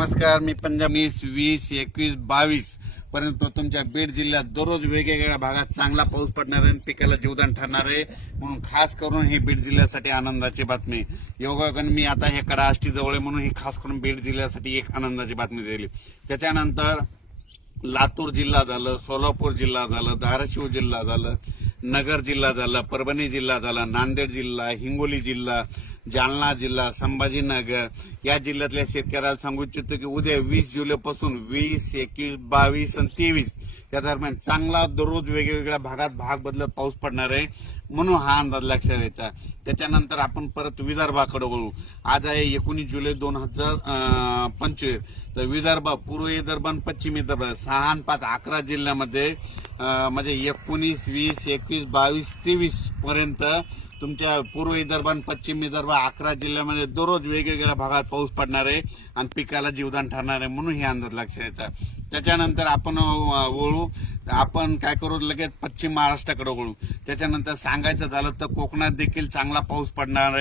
नमस्कार मी पंजाब वीस वीस एकवीस बावीस पर्यंत तुमच्या बीड जिल्ह्यात दररोज वेगवेगळ्या भागात चांगला पाऊस पडणार आहे आणि पिकाला जीवदान ठरणार आहे. म्हणून खास करून ही बीड जिल्ह्यासाठी आनंदाची बातमी. योगायोगाने मी आता हे कडा आष्टी जवळ आहे म्हणून ही खास करून बीड जिल्ह्यासाठी एक आनंदाची बातमी दिली. त्याच्यानंतर लातूर जिल्हा झालं सोलापूर जिल्हा झालं धाराशिव जिल्हा झालं. नगर जिल्हा झाला परभणी जिल्हा झाला नांदेड जिल्हा हिंगोली जिल्हा जालना जिल्हा संभाजीनगर. या जिल्ह्यातल्या शेतकऱ्याला सांगू इच्छितो की उद्या वीस जुलैपासून वीस एकवीस बावीस आणि तेवीस या दरम्यान चांगला दररोज वेगवेगळ्या भागात भाग बदलत पाऊस पडणार आहे म्हणून हा अंदाज लक्षात द्यायचा त्याच्यानंतर आपण परत विदर्भाकडे बोलू आज आहे एकोणीस जुलै दोन हजार पंचवीस. तर विदर्भ पूर्व विदर्भ आणि पश्चिम विदर्भ सहा आणि पाच अकरा जिल्ह्यामध्ये म्हणजे एकोणीस वीस एकवीस बावीस तेवीस पर्यंत तुमच्या पूर्व विदर्भ आणि पश्चिम विदर्भ अकरा जिल्ह्यामध्ये दररोज वेगवेगळ्या भागात पाऊस पडणार आहे आणि पिकाला जीवदान ठरणार आहे म्हणून हे अंदाज लक्षात यायचा त्याच्यानंतर आपण वळू. आपण काय करू लगेच पश्चिम महाराष्ट्राकडे वळू. त्याच्यानंतर सांगायचं झालं तर कोकणात देखील चांगला पाऊस पडणार आहे.